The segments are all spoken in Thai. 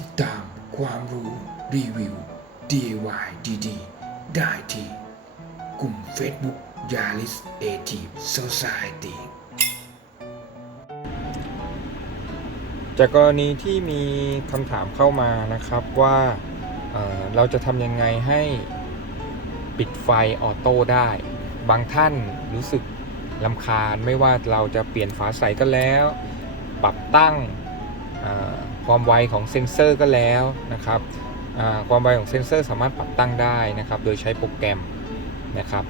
ติดตามความรู้รีวิว DIY ดีๆ ได้ที่ กลุ่ม Facebook Yaris a t i v Society จากกรณีที่มีคำถามเข้ามานะครับว่าเเราจะทำยังไงให้ปิดไฟออโต้ได้ บางท่านรู้สึกลำคาญไม่ว่าเราจะเปลี่ยนฝาใสก็แล้ว ปรับตั้งอ ความไวของเซ็นเซอร์ก็แล้วนะครับความไวของเซ็นเซอร์สามารถปรับตั้งได้นะครับ โดยใช้โปรแกรมนะครับ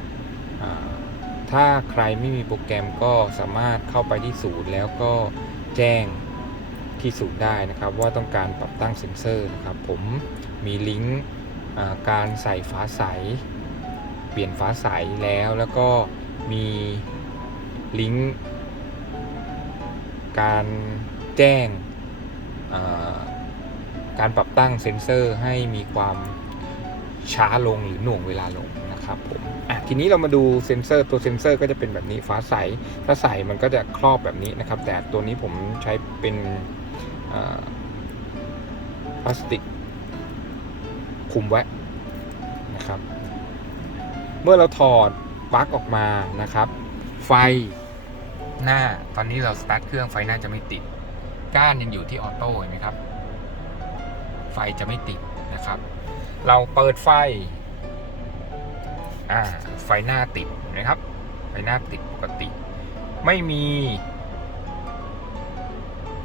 ถ้าใครไม่มีโปรแกรมก็สามารถเข้าไปที่ศูนย์แล้วก็แจ้งที่ศูนย์ได้นะครับ ว่าต้องการปรับตั้งเซ็นเซอร์นะครับ ผมมีลิงก์การใส่ฝาใส เปลี่ยนฝาใสแล้วแล้วก็มีลิงก์การแจ้ง การปรับตั้งเซ็นเซอร์ให้มีความช้าลงหรือหน่วงเวลาลงนะครับผมอะทีนี้เรามาดูเซ็นเซอร์ตัวเซ็นเซอร์ก็จะเป็นแบบนี้ฝาใสถ้าใสมันก็จะครอบแบบนี้นะครับ แต่ตัวนี้ผมใช้เป็นพลาสติกคุมไว้นะครับ เมื่อเราถอดปลั๊กออกมานะครับ ไฟหน้าตอนนี้เราสตาร์ทเครื่องไฟหน้าจะไม่ติด ก้านยังอยู่ที่ออโต้เห็นไหมครับ ไฟจะไม่ติดนะครับ เราเปิดไฟอ่าไฟหน้าติดนไหมครับ ไฟหน้าติดปกติ ไม่มี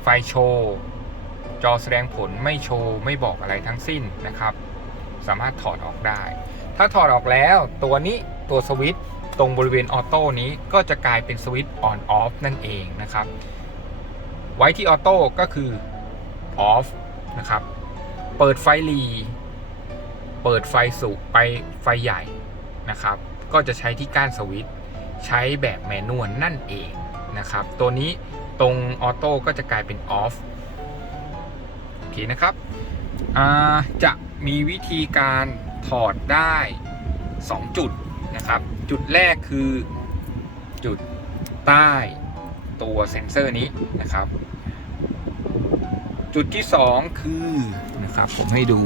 ไฟโชว์จอแสดงผลไม่โชว์ไม่บอกอะไรทั้งสิ้นนะครับ สามารถถอดออกได้ ถ้าถอดออกแล้วตัวนี้ตัวสวิตช์ตรงบริเวณออโต้นี้ก็จะกลายเป็นสวิตช์ออนออฟนั่นเองนะครับ ไว้ที่ออโต้ก็คือออฟนะครับ เปิดไฟหลีเปิดไฟสูงไปไฟใหญ่นะครับ ก็จะใช้ที่ก้านสวิตช์ใช้แบบแมนนวลนั่นเองนะครับ ตัวนี้ตรงออโต้ก็จะกลายเป็นออฟโอเคนะครับ จะมีวิธีการถอดได้ 2 จุดนะครับ จุดแรกคือจุดใต้ ตัวเซ็นเซอร์นี้นะครับ จุดที่ 2 คือนะครับผมให้ดู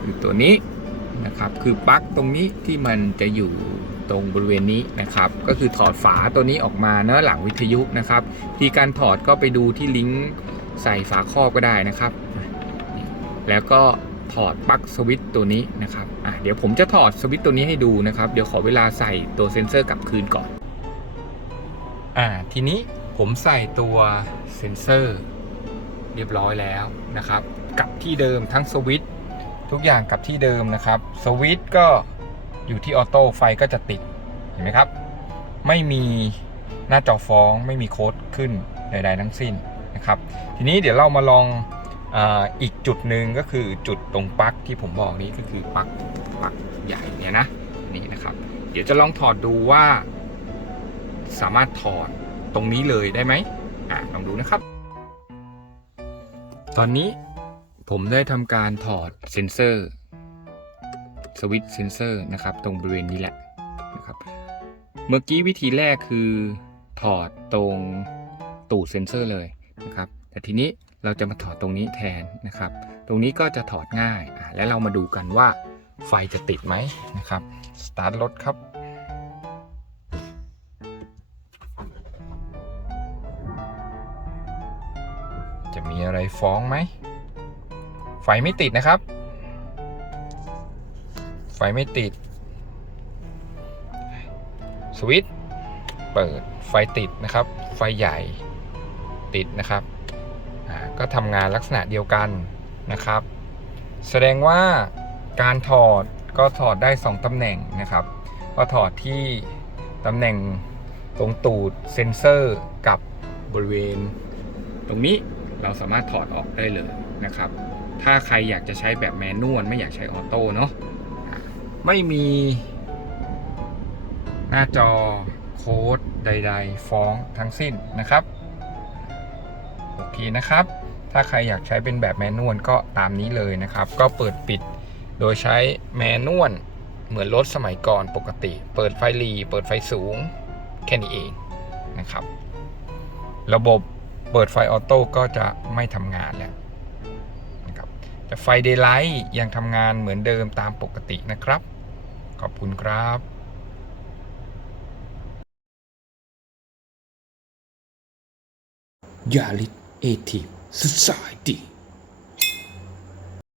คือตัวนี้นะครับคือปลั๊กตรงนี้ที่มันจะอยู่ตรงบริเวณนี้นะครับ ก็คือถอดฝาตัวนี้ออกมาเนื้อะหลังวิทยุนะครับทีการถอดก็ไปดูที่ลิงก์ใส่ฝาครอบก็ได้นะครับ แล้วก็ถอดปลั๊กสวิตช์ตัวนี้นะครับอะเดี๋ยวผมจะถอดสวิตช์ตัวนี้ให้ดูนะครับ เดี๋ยวขอเวลาใส่ตัวเซ็นเซอร์กลับคืนก่อน อ่าทีนี้ผมใส่ตัวเซ็นเซอร์เรียบร้อยแล้วนะครับ กับที่เดิมทั้งสวิตช์ทุกอย่างกับที่เดิมนะครับสวิตช์ก็อยู่ที่ออโต้ไฟก็จะติดเห็นไหมครับ ไม่มีหน้าจอฟ้องไม่มีโค้ดขึ้นใดๆทั้งสิ้นนะครับ ทีนี้เดี๋ยวเรามาลองออีกจุดหนึ่งก็คือจุดตรงปลั๊กที่ผมบอกนี้ก็คือปลั๊กปลั๊กใหญ่เนี่ยนะนี่นะครับ เดี๋ยวจะลองถอดดูว่า สามารถถอดตรงนี้เลยได้ไหมอะลองดูนะครับ ตอนนี้ผมได้ทำการถอดเซนเซอร์สวิตช์เซนเซอร์นะครับ ตรงบริเวณนี้แหละนะครับ เมื่อกี้วิธีแรกคือถอดตรงตูดเซนเซอร์เลยนะครับ แต่ทีนี้เราจะมาถอดตรงนี้แทนนะครับ ตรงนี้ก็จะถอดง่ายอะและเรามาดูกันว่าไฟจะติดไหมนะครับ สตาร์ทรถครับ จะมีอะไรฟ้องไหม ไฟไม่ติดนะครับ ไฟไม่ติด สวิตช์เปิดไฟติดนะครับ ไฟใหญ่ติดนะครับ ก็ทำงานลักษณะเดียวกันนะครับ แสดงว่าการถอดก็ถอดได้ 2ตำแหน่งนะครับ ก็ถอดที่ตำแหน่งตรงตูดเซนเซอร์กับบริเวณตรงนี้ เราสามารถถอดออกได้เลยนะครับ ถ้าใครอยากจะใช้แบบแมนนวลไม่อยากใช้ออโต้เนาะไม่มีหน้าจอโค้ดใด ๆ ฟ้องทั้งสิ้นนะครับ โอเคนะครับ ถ้าใครอยากใช้เป็นแบบแมนนวลก็ตามนี้เลยนะครับ ก็เปิดปิดโดยใช้แมนนวลเหมือนรถสมัยก่อนปกติ เปิดไฟลีเปิดไฟสูงแค่นี้เองนะครับ ระบบ เปิดไฟออโต้ก็จะไม่ทำงานแล้วแต่ไฟเดย์ไลท์ยังทำงานเหมือนเดิมตามปกตินะครับ ขอบคุณครับยาลิสเอทีฟสุดสายดี